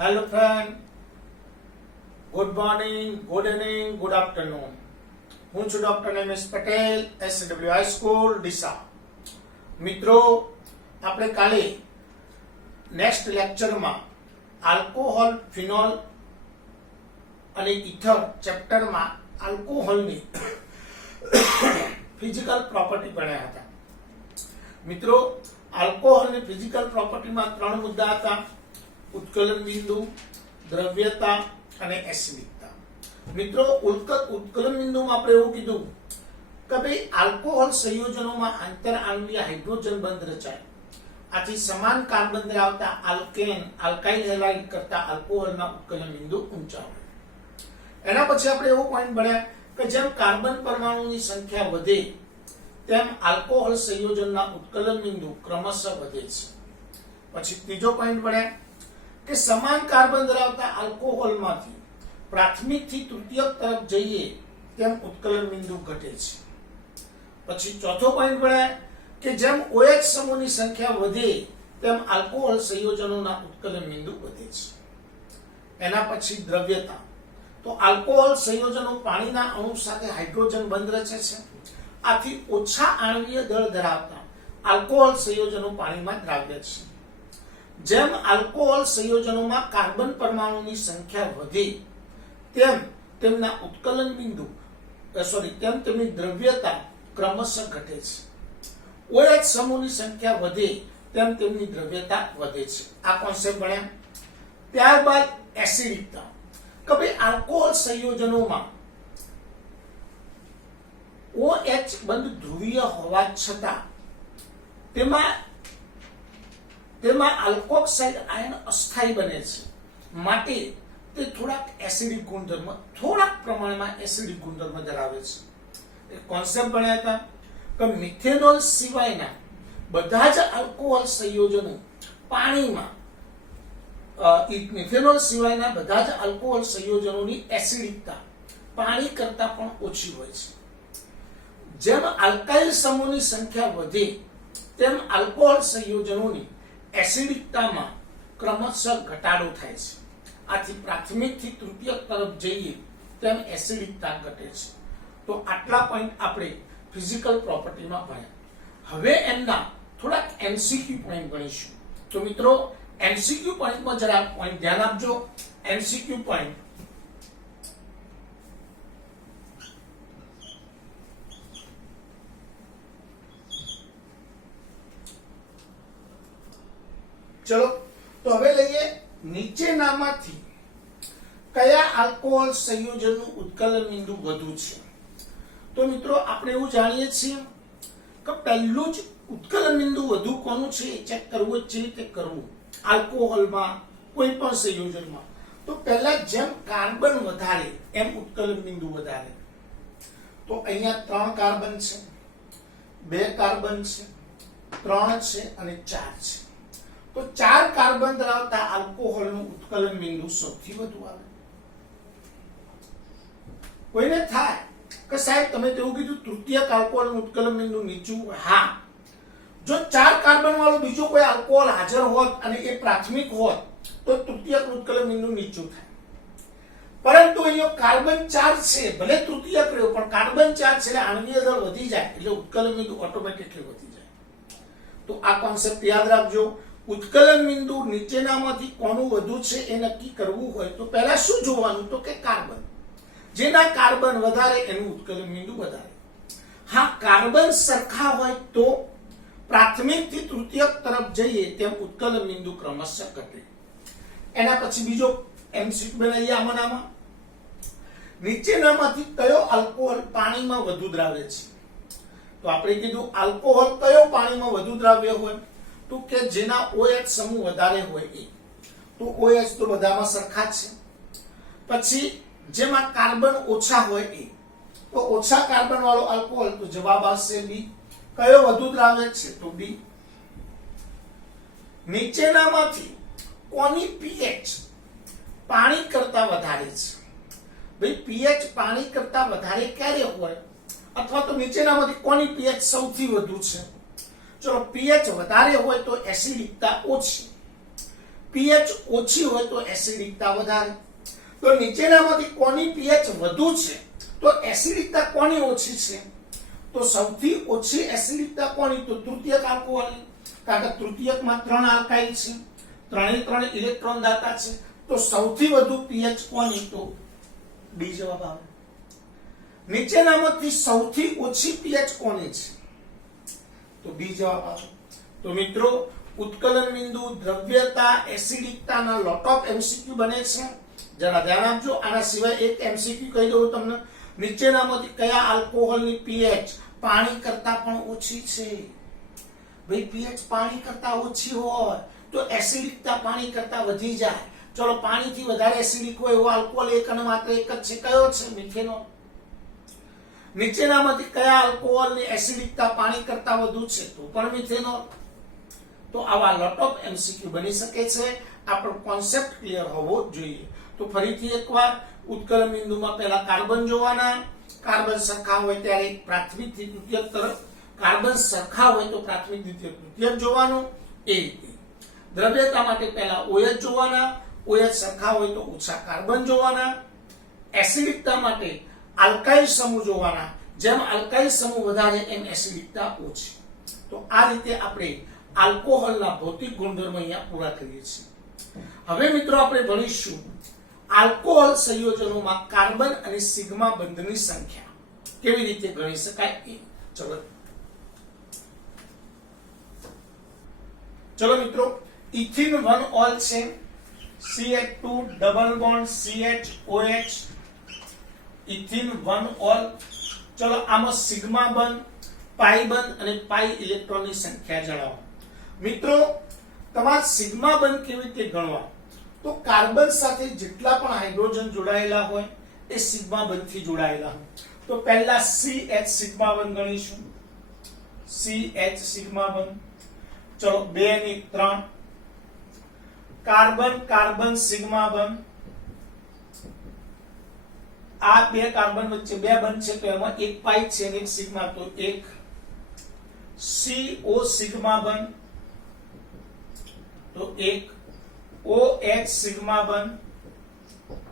Hello friend, good morning, good evening, good afternoon. હું છું doctor M S. Patel, SW high school Deesa. મિત્રો, આપણે કાલે નેક્સ્ટ લેક્ચરમાં આલ્કોહોલ, ફિનોલ અને ઇથર ચેપ્ટરમાં આલ્કોહોલની ફિઝિકલ પ્રોપર્ટી ભણ્યા હતા. મિત્રો, આલ્કોહોલની ફિઝિકલ પ્રોપર્ટીમાં 3 મુદ્દા હતા: ઉત્કલન બિંદુ, દ્રવ્યતા અને એસિડિકતા. મિત્રો, ઉત્કલન બિંદુમાં આપણે એવું કીધું કે ભાઈ આલ્કોહોલ સંયોજનોમાં આંતરઆણ્વીય હાઇડ્રોજન બંધ રચાય. આથી સમાન કાર્બન ધરાવતા આલ્કેન આલ્કાઇલ હેલાઇડ કરતા આલ્કોહોલના ઉત્કલન બિંદુ ઊંચા હોય. એના પછી આપણે એવો પોઈન્ટ ભણ્યા કે જેમ કાર્બન પરમાણુની સંખ્યા વધે તેમ આલ્કોહોલ સંયોજનના ઉત્કલન બિંદુ ક્રમશઃ વધે છે. પછી ત્રીજો પોઈન્ટ ભણ્યા કે સમાન કાર્બન ધરાવતા આલ્કોહોલમાંથી પ્રાથમિક થી તૃતીયક તરફ જઈએ તેમ ઉત્કલન બિંદુ ઘટે છે. પછી ચોથો પોઈન્ટ ભણ્યા કે જેમ OH સમૂહની સંખ્યા વધે તેમ આલ્કોહોલ સંયોજનોના ઉત્કલન બિંદુ વધે છે. એના પછી દ્રવ્યતા. તો આલ્કોહોલ સંયોજનો પાણીના અણુ સાથે હાઇડ્રોજન બંધ રચે છે. આથી ઓછા આણ્વીય દળ ધરાવતા આલ્કોહોલ સંયોજનો પાણીમાં દ્રાવ્ય છે. જેમ આલ્કોહોલ સંયોજનોમાં કાર્બન પરમાણુની સંખ્યા વધે તેમ તેમના ઉત્કલન બિંદુ તેમની દ્રવ્યતા ક્રમશઃ ઘટે છે. OH સમૂહની સંખ્યા વધે તેમ તેમની દ્રવ્યતા વધે છે. આ કોન્સેપ્ટ ભણ્યા. ત્યારબાદ એસિડિકતા. કે ભાઈ આલ્કોહોલ સંયોજનોમાં OH બંધ ધ્રુવીય હોવા છતાં તેમાં આલ્કોક્સાઇડ આયન અસ્થાયી બને છે. માટે તે થોડાક એસિડિક ગુણધર્મ, થોડાક પ્રમાણમાં એસિડિક ગુણધર્મ ધરાવે છે. એક કોન્સેપ્ટ ભણ્યા હતા કે મિથેનોલ સિવાયના બધા જ આલ્કોહોલ સંયોજનો પાણીમાં મિથેનોલ સિવાયના બધા જ આલ્કોહોલ સંયોજનોની એસિડિકતા પાણી કરતાં પણ ઓછી હોય છે. જેમ આલ્કાઇલ સમૂહની સંખ્યા વધે તેમ આલ્કોહોલ સંયોજનોની એસિડિકતામાં ક્રમશઃ ઘટાડો થાય છે. આથી પ્રાથમિક થી તૃતીયક તરફ જઈએ તેમ એસિડિકતા ઘટે છે. તો આટલા પોઈન્ટ આપણે ફિઝિકલ પ્રોપર્ટીમાં ભણ્યા. હવે એમના થોડાક MCQ પોઈન્ટ ભણીશું. તો મિત્રો, MCQ પોઈન્ટમાં જરા પોઈન્ટ ધ્યાન આપજો. MCQ point. ચલો, તો હવે લઈએ નીચેનામાંથી કયા આલ્કોહોલ સંયોજનનું ઉત્કલન બિંદુ વધુ છે. તો મિત્રો, આપણે એવું જાણીએ છીએ કે પહેલું જ ઉત્કલન બિંદુ વધુ કોનું છે એ ચેક કરવું છે. તે કરવું આલ્કોહોલમાં કોઈ પણ સંયોજનમાં તો પહેલા જેમ કાર્બન વધારે એમ ઉત્કલન બિંદુ વધારે. તો અહીંયા 3 કાર્બન છે, 2 કાર્બન છે, 3 છે અને 4 છે. તો 4 કાર્બન ધરાવતા આલ્કોહોલનું ઉત્કલન બિંદુ સૌથી વધુ આવે. કોઈને થાય કે સાહેબ તમે તેવું કીધું તૃતીયક આલ્કોહોલનું ઉત્કલન બિંદુ નીચું. હા, જો 4 કાર્બન વાળો બીજો કોઈ આલ્કોહોલ હાજર હોત અને એ પ્રાથમિક હોત તો તૃતીયક ઉત્કલન બિંદુ નીચું થાય. પરંતુ અહીંયા કાર્બન 4 છે, ભલે તૃતીયક રહ્યો પણ કાર્બન 4 છે એટલે આણ્વીય દળ વધી જાય એટલે ઉત્કલન બિંદુ ઓટોમેટિકલી વધી જાય. તો આ કોન્સેપ્ટ યાદ રાખજો. ઉત્કલન બિંદુ નીચેનામાંથી કોનું વધુ છે એ નક્કી કરવું હોય તો પહેલા શું જોવાનું? તો કે કાર્બન. જેના કાર્બન વધારે એનું ઉત્કલન બિંદુ વધારે. હા, કાર્બન સરખા હોય તો પ્રાથમિક થી તૃતીયક તરફ જઈએ તેમ ઉત્કલન બિંદુ ક્રમશઃ ઘટે. એના પછી બીજો MCQ બનાવીએ આમાંનામાં. નીચેનામાંથી કયો આલ્કોહોલ પાણીમાં વધુ દ્રાવ્ય છે? તો આપણે કીધું આલ્કોહોલ કયો પાણીમાં વધુ દ્રાવ્ય હોય? તો કે જેના OH સમૂહ વધારે હોય એ. તો OH તો બધામાં સરખા જ છે. પછી જેમાં કાર્બન ઓછા હોય એ. તો ઓછા કાર્બન વાળો આલ્કોહોલ, તો જવાબ આવશે B. કયો વધુ દ્રાવ્ય છે? તો B. નીચેનામાંથી કોની pH પાણી કરતા વધારે છે? ભાઈ pH પાણી કરતા વધારે ક્યારે હોય? અથવા તો નીચેનામાંથી કોની pH સૌથી વધુ છે? ચલો, pH વધારે હોય તો એસિડિકતા ઓછી, પીએચ ઓછી હોય તો એસિડિકતા વધારે. તો નીચેનામાંથી કોની પીએચ વધુ છે તો એસિડિકતા કોની ઓછી છે? તો સૌથી ઓછી એસિડિકતા કોની? તો તૃતીયક આલ્કોહોલની, કારણ કે તૃતીયકમાં 3 આલ્કાઇલ છે, 3 ઇલેક્ટ્રોન દાતા છે. તો સૌથી વધુ પીએચ કોની? તો ડી જવાબ આવે. નીચેનામાંથી સૌથી ઓછી પીએચ કોની છે? તો બી જવાબ આવે. તો મિત્રો ઉત્કલન બિંદુ, દ્રવ્યતા, એસિડિકતાના લોટ ઓફ એમસીક્યુ બને છે. જરા ધ્યાન આપજો. આના સિવાય એક એમસીક્યુ કહી દઉં તમને. નીચેનામાંથી કયા આલ્કોહોલની પીએચ પાણી કરતા પણ ઓછી છે? ભાઈ પીએચ પાણી કરતા ઓછી હોય તો એસિડિકતા પાણી કરતા વધી જાય. ચલો પાણીથી વધારે એસિડિક હોય એવો આલ્કોહોલ એક અને માત્ર એક જ છે. કયો છે? મિથેનોલ. નીચેનામાંથી કયા આલ્કોહોલની એસિડિકતા પાણી કરતા વધુ છે? તો પણ મિથેનોલ. તો આવા લોટ ઓફ એમસીક્યુ બની શકે છે. આપણો કોન્સેપ્ટ ક્લિયર હોવો જોઈએ. તો ફરીથી એકવાર ઉત્કલન બિંદુમાં પહેલા કાર્બન જોવાના. કાર્બન સરખા હોય ત્યારે પ્રાથમિક થી તૃતીયક તરફ, કાર્બન સરખા હોય તો પ્રાથમિક દ્વિતીયક તૃતીયક જોવાનું. એ રીતે દ્રવ્યતા માટે પહેલા OH જોવાના. OH સરખા હોય તો ઓછા કાર્બન જોવાના. એસિડિકતા માટે આલ્કાઇલ સમૂહ જોવાના. જેમ આલ્કાઇલ સમૂહ વધારે એમ એસિડિકતા ઓછી. તો આ રીતે આપણે આલ્કોહોલના ભૌતિક ગુણધર્મો અહીંયા પૂરા કરીએ છીએ. હવે મિત્રો આપણે ભણીશું આલ્કોહોલ સંયોજનોમાં કાર્બન અને સિગ્મા બંધની સંખ્યા કેવી રીતે ગણી શકાય એ. ચલો મિત્રો, ઇથિન 1 ઓલ છે, CH2 double bond CHOH, ethene 1 all. ચલો આમાં સિગ્મા બંધ, પાઈ બંધ અને પાઈ ઇલેક્ટ્રોનની સંખ્યા જણાવો. મિત્રો તમારે સિગ્મા બંધ કેવી રીતે ગણવા? તો કાર્બન સાથે જેટલા પણ હાઇડ્રોજન જોડાયેલા હોય એ સિગ્મા બંધથી જોડાયેલા હોય. તો પહેલા CH સિગ્મા બંધ ગણીશું. CH સિગ્મા બંધ. ચલો 2 ની 3. કાર્બન કાર્બન સિગ્મા બંધ. આ બે કાર્બન વચ્ચે 2 બંધ છે તો એમાં એક પાઈ છે અને એક સિગ્મા, તો એક. CO સિગ્મા બંધ તો એક. OH સિગ્મા બંધ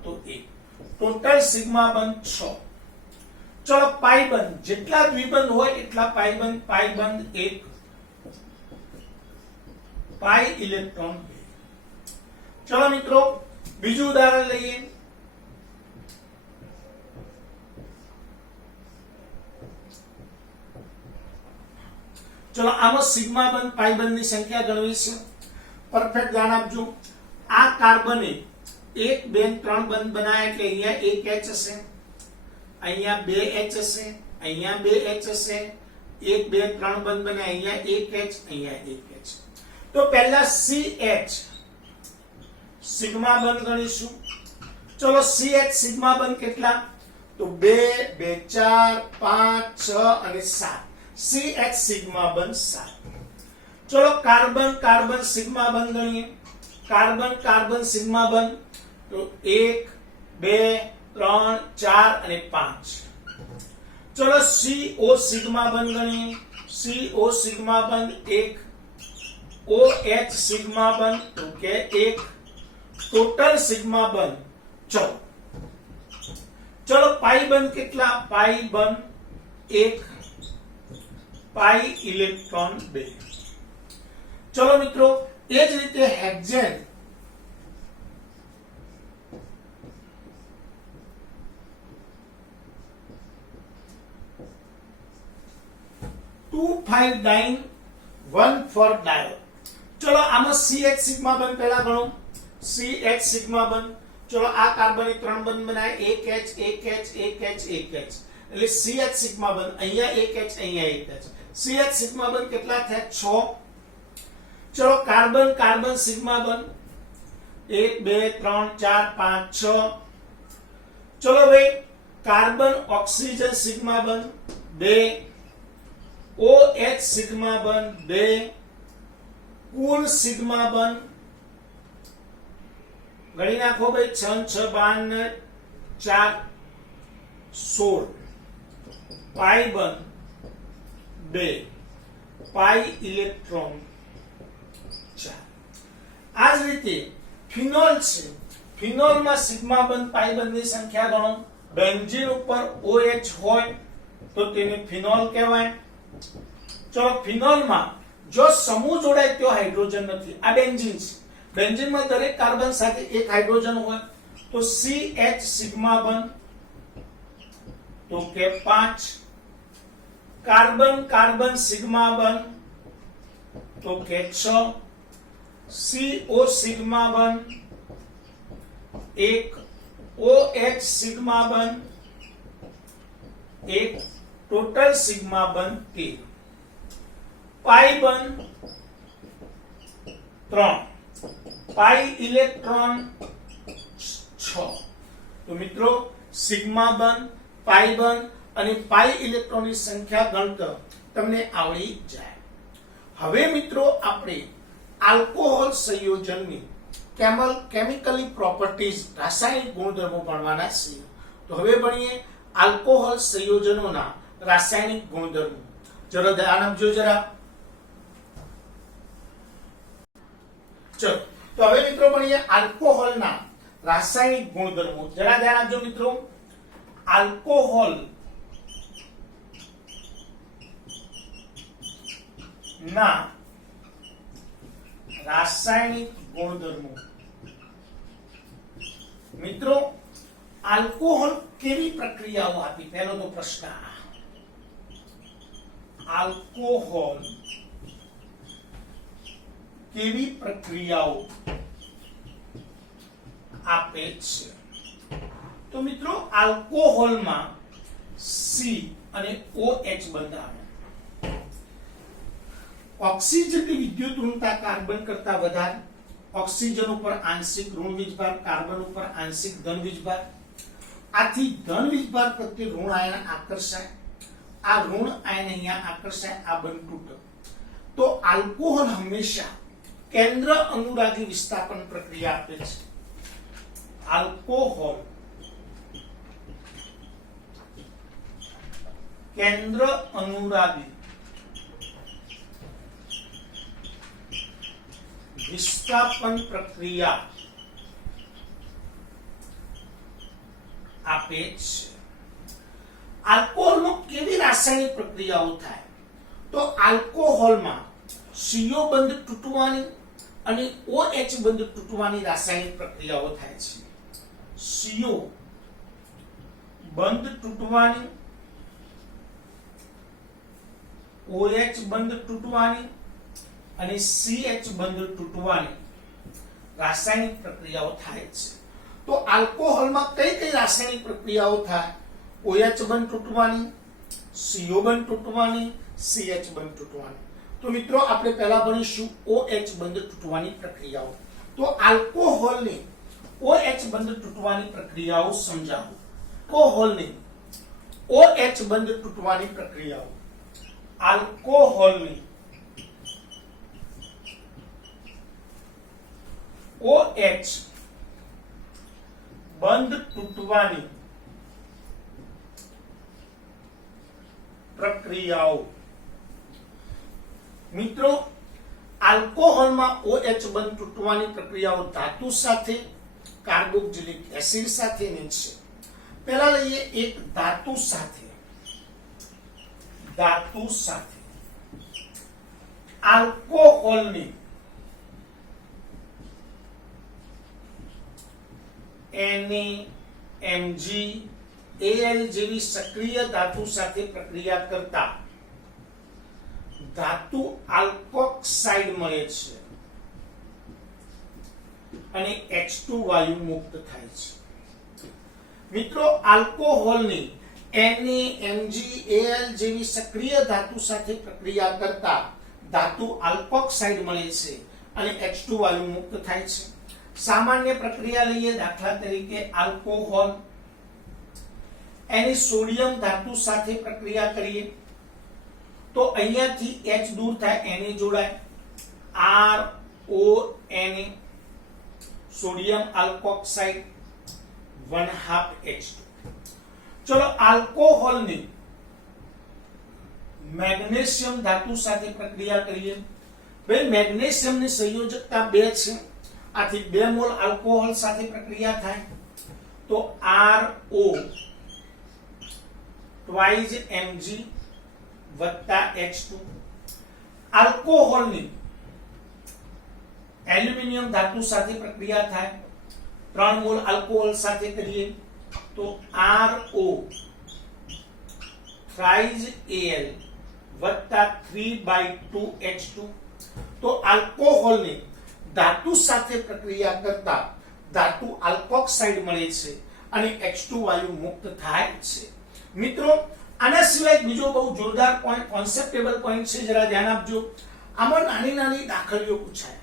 તો એક. ટોટલ સિગ્મા બંધ 6. ચલો પાઈ બંધ, જેટલા દ્વિબંધ હોય એટલા પાઈ બંધ. પાઈ બંધ 1, પાઈ ઇલેક્ટ્રોન 2. ચલો મિત્રો બીજું ઉદાહરણ લઈએ. ચલો આમાં સિગ્મા બંધ પાઈ બંધની સંખ્યા ગણવી છે. પરફેક્ટ ધ્યાન આપજો. આ કાર્બને 1 2 3 બંધ બનાવ્યા એટલે અહીંયા 1 H હશે, અહીંયા 2 H હશે, અહીંયા 2 H હશે. 1 2 3 બંધ બને, અહીંયા 1 H, અહીંયા 1 H. તો પહેલા CH સિગ્મા બંધ ગણીશું. ચલો CH સિગ્મા બંધ કેટલા? તો 2 2 4 5 6 અને 7. CH સિગ્મા બંધ 7. ચલો કાર્બન કાર્બન સિગ્મા બંધ ગણીએ. કાર્બન કાર્બન સિગ્મા બંધ તો 1 2 3 4 અને 5. ચલો CO સિગ્મા બંધ ગણીએ. CO સિગ્મા બંધ 1. OH સિગ્મા બંધ તો કે 1. ટોટલ સિગ્મા બંધ 4. ચલો પાઈ બંધ કેટલા? પાઈ બંધ 1, પાઈ ઇલેક્ટ્રોન 2. ચલો મિત્રો એ જ રીતે હેક્ઝેન (2,5-diene 1,4 diol). ચલો આમાં CH સિગ્મા બંધ પહેલા ગણો. CH સિગ્મા બંધ. ચલો આ કાર્બન 3 બંધ બનાય, 1 H 1 H 1 H 1 H એટલે CH સિગ્મા બંધ. અહીંયા 1 H, અહીંયા 1 H. CH સિગ્મા બંધ કેટલા થયા? 6. ચલો કાર્બન કાર્બન સિગ્મા બંધ 1 2 3 4 5 6. ચલો ભાઈ કાર્બન ઓક્સિજન સિગ્મા બંધ 2. OH સિગ્મા બંધ 2. કુલ સિગ્મા બંધ ગણી નાખો ભાઈ. 6 6 12 4 16. પાઈ બંધ 2, પાઈ ઇલેક્ટ્રોન 4. આ જ રીતે ફિનોલ છે, ફિનોલમાં સિગ્મા બંધ પાઈ બંધની સંખ્યા ગણો. બેન્ઝીન ઉપર OH હોય તો તેને ફિનોલ કહેવાય. ચલો ફિનોલમાં જો સમૂહ જોડાય તો હાઇડ્રોજન નથી. આ બેન્ઝીન છે, બેન્ઝીનમાં દરેક કાર્બન સાથે એક હાઇડ્રોજન હોય તો CH સિગ્મા બંધ તો કે 5, કાર્બન કાર્બન સિગ્મા બંધ તો કે 6, CO સિગ્મા બંધ 1, OH સિગ્મા બંધ 1, ટોટલ સિગ્મા બંધ 13, પાઈ બંધ 3, પાઈ ઇલેક્ટ્રોન 6. તો મિત્રો સિગ્મા બંધ, પાઈ બંધ અને પાઈ ઇલેક્ટ્રોનની સંખ્યા ગણતર તમને આવડી જાય. હવે મિત્રો આપણે આલ્કોહોલ સંયોજનની કેમિકલી પ્રોપર્ટીઝ રાસાયણિક ગુણધર્મો ભણવાના છીએ. તો હવે ભણીએ આલ્કોહોલ સંયોજનોના રાસાયણિક ગુણધર્મો. જરા ધ્યાન આપજો જરા. ચલો તો હવે મિત્રો ભણીએ આલ્કોહોલના રાસાયણિક ગુણધર્મો. જરા ધ્યાન આપજો મિત્રો. આલ્કોહોલ ના રાસાયણિક ગુણધર્મો. મિત્રો આલ્કોહોલ કેવી પ્રક્રિયાઓ આપી? પહેલો તો પ્રશ્ન. આલ્કોહોલ કેવી પ્રક્રિયાઓ આપે છે? તો મિત્રો આલ્કોહોલમાં C અને OH બંધ આવે. ઓક્સિજનની વિદ્યુત ઋણતા કાર્બન કરતા વધારે. ઓક્સિજન ઉપર આંશિક ઋણ વીજભાર, કાર્બન ઉપર આંશિક ધન વીજભાર. આથી ધન વીજભાર પ્રત્યે ઋણ આયન આકર્ષાય. આ ઋણ આયન અહીંયા આકર્ષાય, આ બંધ તૂટે. તો આલ્કોહોલ હંમેશા કેન્દ્ર અનુરાગી વિસ્થાપન પ્રક્રિયા આપે છે. આલ્કોહોલ કેન્દ્ર અનુરાગી વિસ્થાપન પ્રક્રિયા આપે છે. આલ્કોહોલમાં કેવી રાસાયણિક પ્રક્રિયાઓ થાય? તો આલ્કોહોલમાં CO બંધ તૂટવાની અને OH બંધ તૂટવાની રાસાયણિક પ્રક્રિયાઓ થાય છે. CO બંધ તૂટવાની, OH બંધ તૂટવાની અને CH બંધ તૂટવાની રાસાયણિક પ્રક્રિયાઓ થાય છે. તો આલ્કોહોલમાં કઈ કઈ રાસાયણિક પ્રક્રિયાઓ થાય? OH બંધ તૂટવાની, CO બંધ તૂટવાની, CH બંધ તૂટવાની. તો મિત્રો આપણે પહેલા ભણીશું OH બંધ તૂટવાની પ્રક્રિયાઓ. તો આલ્કોહોલની OH બંધ તૂટવાની પ્રક્રિયાઓ સમજાવો. આલ્કોહોલની OH બંધ તૂટવાની પ્રક્રિયાઓ. આલ્કોહોલની OH બંધ તૂટવાની પ્રક્રિયાઓ. મિત્રો આલ્કોહોલમાં OH બંધ તૂટવાની પ્રક્રિયાઓ ધાતુ સાથે, કાર્બોક્સિલિક એસિડ સાથેની છે. પહેલા લઈએ એક ધાતુ સાથે. ધાતુ સાથે આલ્કોહોલની Na, Mg, Al જેવી સક્રિય ધાતુ સાથે પ્રક્રિયા કરતા ધાતુ આલ્કોક્સાઇડ મળે છે અને H2 વાયુ મુક્ત થાય છે. મિત્રો આલ્કોહોલની Na, Mg, Al જેવી સક્રિય ધાતુ સાથે પ્રક્રિયા કરતા ધાતુ આલ્કોક્સાઇડ મળે છે અને H2 વાયુ મુક્ત થાય છે. સામાન્ય પ્રક્રિયા લઈએ, દાખલા તરીકે આલ્કોહોલ એની સોડિયમ ધાતુ સાથે પ્રક્રિયા કરીએ તો અહીંયાથી H દૂર થાય, Na જોડાય, RONA સોડિયમ આલ્કોક્સાઇડ 1/2 H2. ચલો આલ્કોહોલની મેગ્નેશિયમ ધાતુ સાથે પ્રક્રિયા કરીએ. બે મેગ્નેશિયમની સંયોજકતા 2 છે આથી 2 મોલ આલ્કોહોલ સાથે પ્રક્રિયા થાય તો RO twice Mg વત્તા H2. આલ્કોહોલની એલ્યુમિનિયમ ધાતુ સાથે પ્રક્રિયા થાય 3 મોલ આલ્કોહોલ સાથે કરીએ તો RO thrice Al વત્તા 3/2 H2. તો આલ્કોહોલની ધાતુ સાથે પ્રક્રિયા કરતા ધાતુ આલ્કોક્સાઇડ મળે છે અને H2 વાયુ મુક્ત થાય છે. મિત્રો આના સિવાય બીજો બહુ જોરદાર પોઈન્ટ, કોન્સેપ્ટેબલ પોઈન્ટ છે, જરા ધ્યાન આપજો. આમાં નાની નાની દાખલીઓ પૂછાય.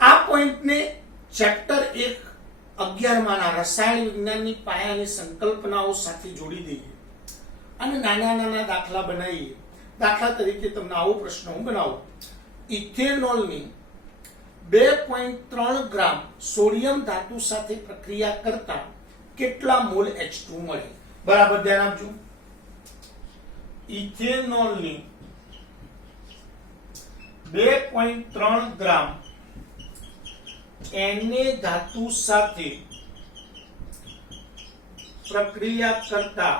આ પોઈન્ટને ચેપ્ટર 1 11 માના રસાયણ વિજ્ઞાનની પાયાની સંકલ્પનાઓ સાથે જોડી દઈએ અને નાના નાના દાખલા બનાવીએ. દાખલા તરીકે તમને આવો પ્રશ્ન હું બનાવું. ઇથેનોલની 2.3 ગ્રામ સોડિયમ ધાતુ સાથે પ્રક્રિયા કરતા કેટલા મોલ H2 મળે? બરાબર ધ્યાન આપજો. ઇથેનોલની 2.3 ગ્રામ Na ધાતુ સાથે પ્રક્રિયા કરતા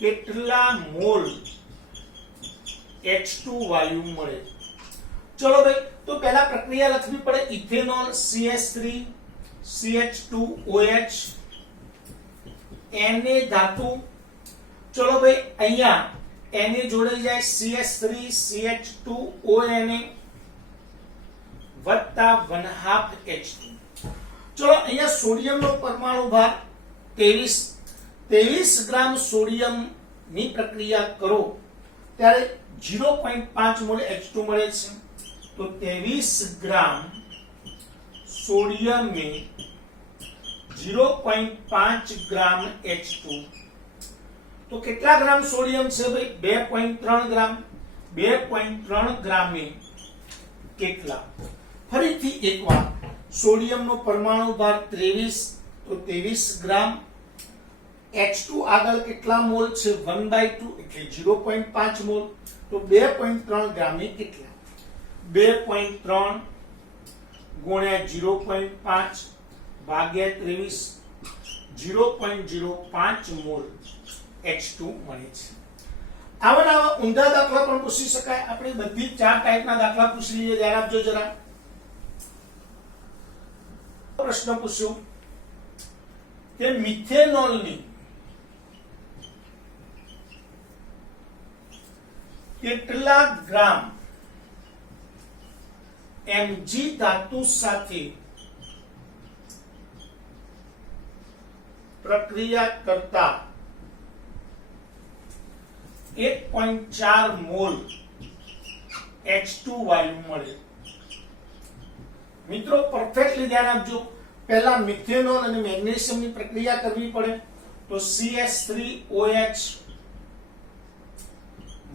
કેટલા મોલ H2 વાયુ મળે? ચલો ભાઈ, તો પહેલા પ્રક્રિયા લખવી પડે. ઇથેનોલ CH3 CH2OH Na ધાતુ. ચલો ભાઈ, અહીંયા Na જોડાઈ જાય CH3 CH2ONA વત્તા 1/2 H2. ચલો અહીંયા સોડિયમનો પરમાણુ ભાર 23 ગ્રામ સોડિયમ ની પ્રક્રિયા કરો ત્યારે 0.5 મોલ H2 મળે છે. તો 23 ગ્રામ સોડિયમ में 0.5 ગ્રામ H2. તો કેટલા ગ્રામ સોડિયમ છે ભાઈ? 2.3 ગ્રામ. 2.3 ગ્રામ में કેટલા? ફરીથી એકવાર સોડિયમનો પરમાણુ ભાર 23, તો 23 ગ્રામ. H2 આગળ કેટલા મોલ છે? 1/2 એટલે 0.5 મોલ. તો 2.3 ગ્રામ ની કેટલા? 2.3 ગુણ્યા 0.5 ભાગ્યા 23, 0.05 મોલ H2 મળે છે. આવા ઊંધા દાખલા પણ પૂછી શકાય. આપણે બધી 4 ટાઈપના દાખલા પૂછી લઈએ. ધ્યાન આપજો જરા. પ્રશ્ન પૂછ્યો કે મિથેનોલની કેટલા ગ્રામ Mg ધાતુ સાથે પ્રક્રિયા કરતા 1.4 મોલ H2 વાયુ મળે? મિત્રો પરફેક્ટલી ધ્યાન આપજો. પહેલા મિથેનોલ અને મેગ્નેશિયમની પ્રક્રિયા કરવી પડે. તો CH3OH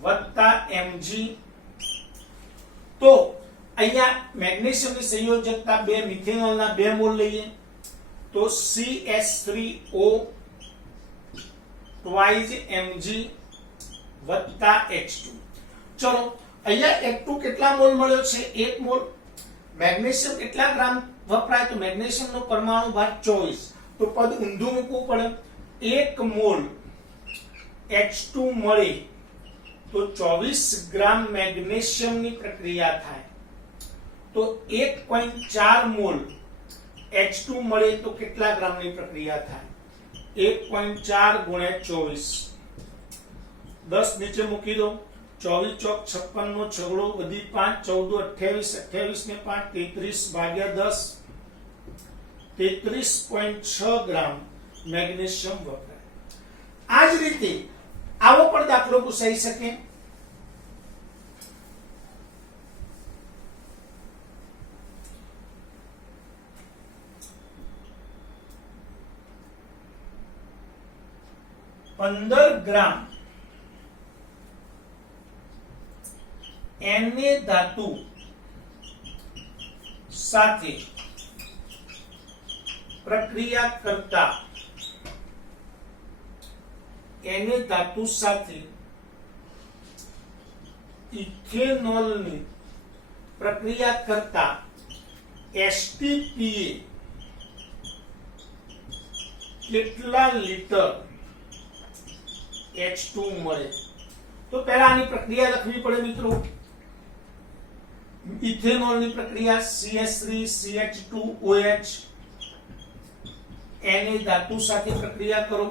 વત્તા Mg. તો અહીંયા મેગ્નેશિયમની સંયોજકતા 2, મિથેનોલના 2 મોલ લઈએ તો CH3O twice Mg વત્તા H2. ચલો અહીંયા H2 કેટલા મોલ મળ્યો છે? 1 મોલ. મેગ્નેશિયમ કેટલા ગ્રામ વપરાય? તો મેગ્નેશિયમનો પરમાણુ ભાર 24. તો પદ ઊંધું મૂકવું પડે. 1 મોલ H2 મળે તો 24 ગ્રામ મેગ્નેશિયમની પ્રક્રિયા થાય. તો 1.4 મોલ H2 મળે તો કેટલા ગ્રામની પ્રક્રિયા થાય? 1.4 ગુણ્યા 24, 10 નીચે મૂકી દો. 24 ચોક 56 નો છગડો વધી 5, 14 28, 28 ને 5 33 ભાગ્યા 10, 33.6 ગ્રામ મેગ્નેશિયમ વપરાય. આ જ રીતે આવો પણ દાખલો પૂછાઈ શકે. ગ્રામ Na ધાતુ સાથે પ્રક્રિયા કરતા Na ધાતુ સાથે ઇથેનોલની પ્રક્રિયા કરતા STPA કેટલા લીટર H2 મળે? તો પહેલા આની પ્રક્રિયા લખવી પડે મિત્રો. ઇથેનોલ ની પ્રક્રિયા CH3CH2OH Na ધાતુ સાથે પ્રક્રિયા કરો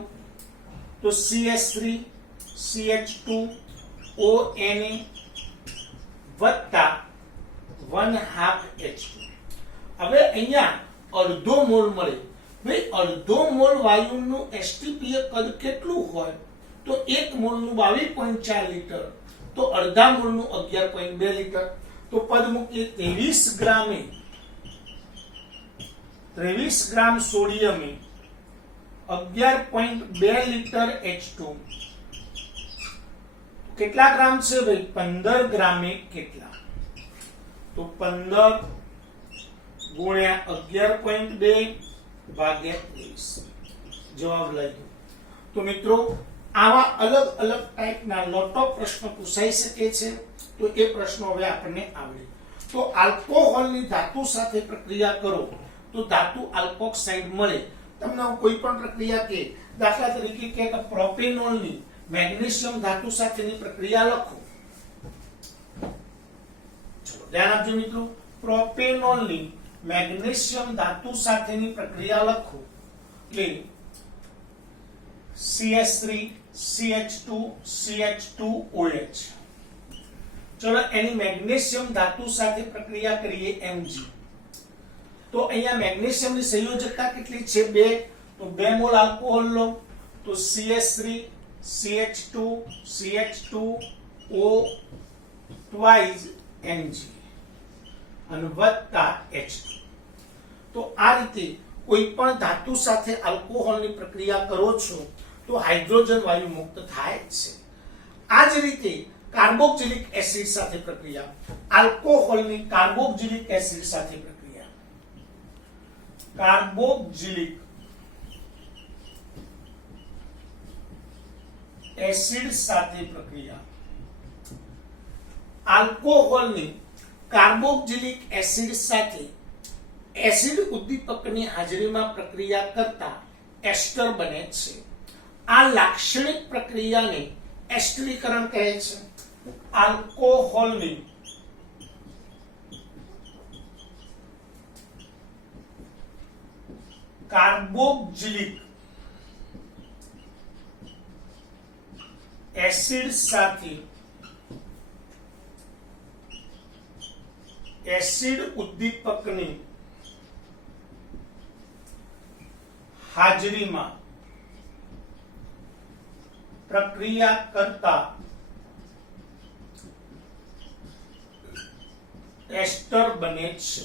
તો CH3CH2ONa વત્તા 1/2 H2. હવે અહીંયા અડધો મોલ મળે. ભાઈ અડધો મોલ વાયુનું STPA કદ કેટલું હોય? તો 1 મોલનું 22.4 લીટર, તો અડધા મોલનું 11.2 લીટર. તો પદ મૂકીએ 23 ગ્રામ સોડિયમે 11.2 લીટર H2. કેટલા ગ્રામ છે ભાઈ? 15 ગ્રામે કેટલા? તો 15 ગુણ્યા 11.2 ભાગ્યા 23. જવાબ લઈ લો. તો મિત્રો આવા અલગ અલગ ટાઈપના લોટ ઓફ પ્રશ્નો પૂછાઈ શકે છે. તો એ પ્રશ્નો હવે આપણને આવડે. તો આલ્કોહોલની ધાતુ સાથે પ્રક્રિયા કરો તો ધાતુ આલ્કોક્સાઇડ મળે. તમને હું કોઈ પણ પ્રક્રિયા કે દાખલા તરીકે કે પ્રોપેનોલની મેગ્નેશિયમ ધાતુ સાથેની પ્રક્રિયા લખો. ચલો ધ્યાન આપજો મિત્રો. પ્રોપેનોલની મેગ્નેશિયમ ધાતુ સાથેની પ્રક્રિયા લખો એટલે CH3CH2CH2OH. ચલો એની મેગ્નેશિયમ ધાતુ સાથે પ્રક્રિયા કરીએ Mg. તો અહીંયા મેગ્નેશિયમની સંયોજકતા કેટલી છે? 2. તો 2 મોલ આલ્કોહોલ લો તો CH3CH2CH2O twice Mg અને વત્તા H2. તો આ રીતે કોઈ પણ ધાતુ સાથે આલ્કોહોલની પ્રક્રિયા કરો છો તો હાઇડ્રોજન વાયુ મુક્ત થાય છે. આ જ રીતે કાર્બોક્સિલિક એસિડ સાથે પ્રક્રિયા, આલ્કોહોલની કાર્બોક્સિલિક એસિડ સાથે પ્રક્રિયા, કાર્બોક્સિલિક એસિડ સાથે પ્રક્રિયા, આલ્કોહોલની કાર્બોક્સિલિક એસિડ સાથે એસિડ ઉદ્દીપકની હાજરીમાં પ્રક્રિયા કરતા એસ્ટર બને છે. આ લાક્ષણિક પ્રક્રિયાને એસ્ટરીકરણ કહે છે. આલ્કોહોલની કાર્બોક્સિલિક એસિડ સાથે એસિડ ઉદ્દીપકની હાજરીમાં પ્રક્રિયા કરતા એસ્ટર બને છે.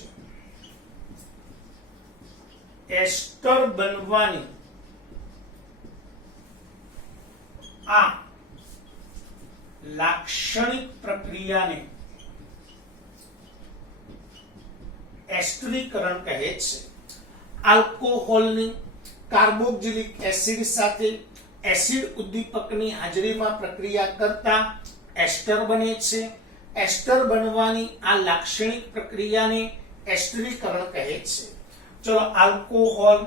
એસ્ટર બનવાની આ લાક્ષણિક પ્રક્રિયાને એસ્ટરીકરણ કહે છે. આલ્કોહોલની કાર્બોક્સિલિક એસિડ સાથે એસિડ ઉદ્દીપકની હાજરીમાં પ્રક્રિયા કરતા એસ્ટર બને છે. એસ્ટર બનવાની આ લાક્ષણિક પ્રક્રિયાને એસ્ટરીકરણ કહે છે. ચલો alcohol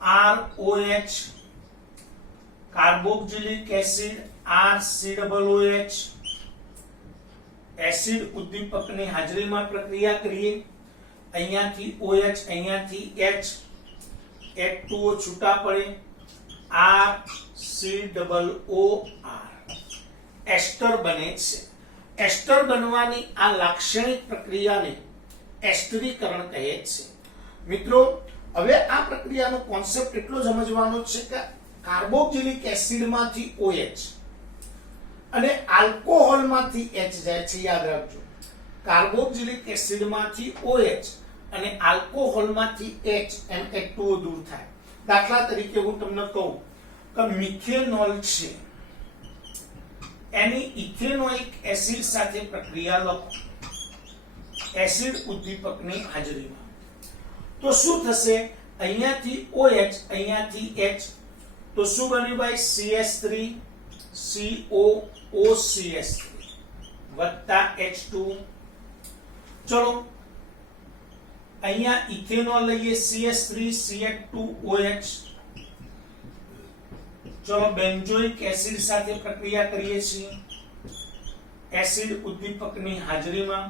ROH, carboxylic acid RCOOH, acid ઉદ્દીપકની હાજરીમાં પ્રક્રિયા કરીએ. અહીંયાથી OH, અહીંયાથી H, H2O છૂટા પડે, RCOOR, એસ્ટર બને છે. એસ્ટર બનવાની આ લાક્ષણિક પ્રક્રિયાને એસ્ટરીકરણ કહે છે. મિત્રો હવે આ પ્રક્રિયાનો કોન્સેપ્ટ એટલો સમજવાનો છે કે કાર્બોક્સિલિક એસિડમાંથી OH અને આલ્કોહોલમાંથી H જાય છે. યાદ રાખજો, કાર્બોક્સિલિક એસિડમાંથી OH અને આલ્કોહોલમાંથી H એમ H2O દૂર થાય. દાખલા તરીકે હું તમને કહું કે મિથેનોલ છે, એની ઇથેનોઇક એસિડ સાથે પ્રક્રિયા લખો એસિડ ઉદ્દીપકની હાજરીમાં. તો શું થશે? અહીંયાથી OH, અહીંયાથી H, તો શું બન્યું ભાઈ? CH3COOCH3 વત્તા H2. ચલો અહીંયા ઇથેનોલ લઈએ CH3CH2OH. ચલો બેન્ઝોઇક એસિડ સાથે પ્રક્રિયા કરીએ છીએ એસિડ ઉદ્દીપકની હાજરીમાં.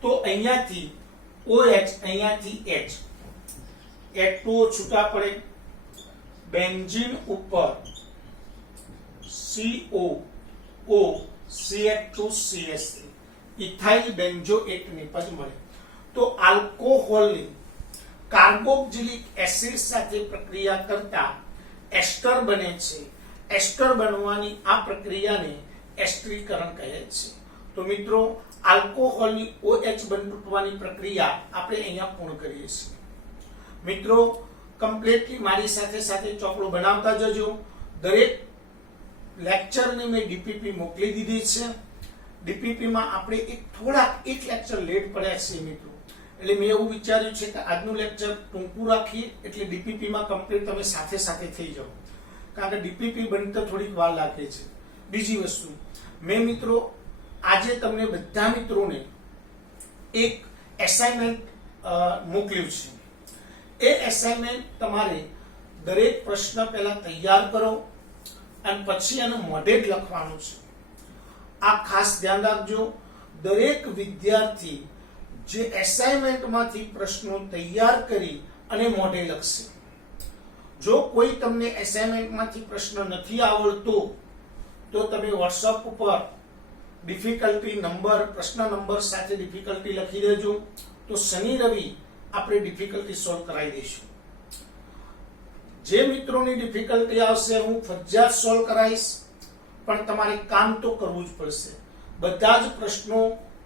તો અહીંયાથી OH અહીંયાથી H H2O છૂટા પડે, બેન્ઝીન ઉપર COO CH2CH3 ઇથાઇલ બેન્ઝોએટ નિપજ મળે. તો આલ્કોહોલની કાર્બોક્સિલિક એસિડ સાથે પ્રક્રિયા કરતા એસ્ટર બને છે. એસ્ટર બનવાની આ પ્રક્રિયાને એસ્ટરીકરણ કહે છે. તો મિત્રો આલ્કોહોલની OH બનવાની પ્રક્રિયા આપણે અહીંયા પૂર્ણ કરીએ છીએ. મિત્રો કમ્પ્લીટલી મારી સાથે સાથે ચોપડો બનાવતા જજો. દરેક લેક્ચરની મેં ડીપીપી મોકલી દીધી છે. ડીપીપી માં આપણે એક લેક્ચર લેટ પડ્યા છે મિત્રો, એટલે મેં એવું વિચાર્યું છે કે આજનું લેક્ચર ટૂંકું રાખીએ એટલે ડીપીપી માં કમ્પ્લીટ તમે સાથે સાથે થઈ જાઓ, કારણ કે ડીપીપી બનતા થોડીક વાર લાગે છે. બીજી વસ્તુ, મેં મિત્રો આજે તમને બધા મિત્રોને એક એસાઇનમેન્ટ મોકલ્યું છે. એ એસાઇનમેન્ટ તમારે દરેક પ્રશ્ન પહેલા તૈયાર કરો અને પછી એનું મોઢે જ લખવાનું છે. આ ખાસ ધ્યાન રાખજો. દરેક વિદ્યાર્થી જે એસાઇનમેન્ટમાંથી પ્રશ્નો તૈયાર કરી અને મોઢે લખશે. જો કોઈ તમને એસાઇનમેન્ટમાંથી પ્રશ્ન નથી આવડતો તો તમે વોટ્સએપ ઉપર ડિફિકલ્ટી નંબર, પ્રશ્ન નંબર સાથે ડિફિકલ્ટી લખી દેજો. તો શનિ રવિ આપણે ડિફિકલ્ટી સોલ્વ કરાવી દઈશું. જે મિત્રોની ડિફિકલ્ટી આવશે હું ફરજિયાત સોલ્વ કરાવીશ, પણ તમારે કામ તો કરવું જ પડશે. બધા જ પ્રશ્નો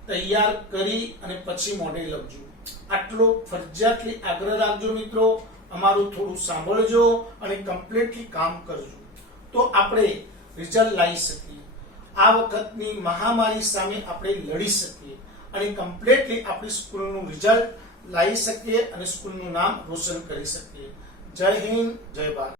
તૈયાર કરી અને પછી મોઢે લખજો. આટલો ફરજિયાતલી આગ્રહ રાખજો મિત્રો. અમારું થોડું સાંભળજો અને કમ્પ્લીટલી કામ કરજો, તો આપણે રિઝલ્ટ લાવી શકીએ. આ વખતની મહામારી સામે આપણે લડી શકીએ અને કમ્પ્લીટલી આપણી સ્કૂલનું રિઝલ્ટ લાવી શકીએ અને સ્કૂલનું નામ રોશન કરી શકીએ. જય હિન્દ, જય ભારત.